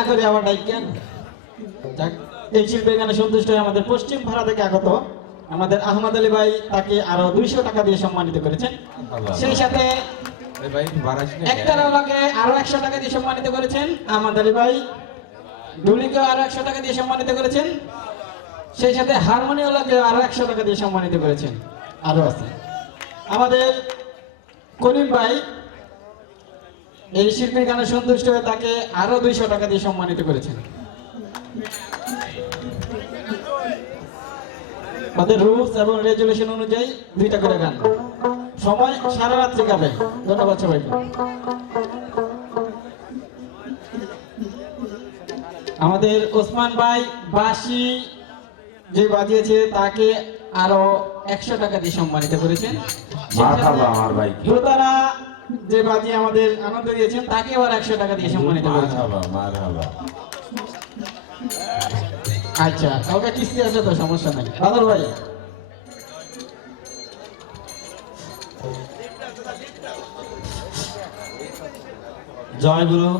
না করে আবার ডাইকেন। যাক, এই শিল্পীর গানে সন্তুষ্ট হয়ে আমাদের পশ্চিম ভাড়া থেকে আগত আমাদের আহমদ আলী ভাই তাকে আরো 200 টাকা দিয়ে সম্মানিত করেছেন। সেই সাথে একতারাকে আরো 100 টাকা দিয়ে সম্মানিত করেছেন আহমদ আলী ভাই। ডুলিকে আরো 100 টাকা দিয়ে সম্মানিত করেছেন। সেই সাথে হারমোনিয়ামকে আরো 100 টাকা দিয়ে সম্মানিত করেছেন। আরো আছে আমাদের করিম ভাই, এই শিল্পীর গানে সন্তুষ্ট হয়ে তাকে আরো 200 টাকা দিয়ে সম্মানিত করেছেন। আমাদের রুলস এবং রেজুলেশন অনুযায়ী 2টা করে গান, সময় সারা রাত্রি গাবে। ধন্যবাদ সবাইকে। আমাদের ওসমান ভাই বাঁশি যে বাজিয়েছে তাকে আরো 100 টাকা দিয়ে সম্মানিত করেছেন। শ্রোতারা যে বাজিয়ে আমাদের আনন্দ দিয়েছেন তাকে আবার 100 টাকা দিয়ে সম্মানিত করেছেন। আচ্ছা, কাউকে কিস্তি আছে তো সমস্যা নাই। বাদল ভাই, জয় গুরু।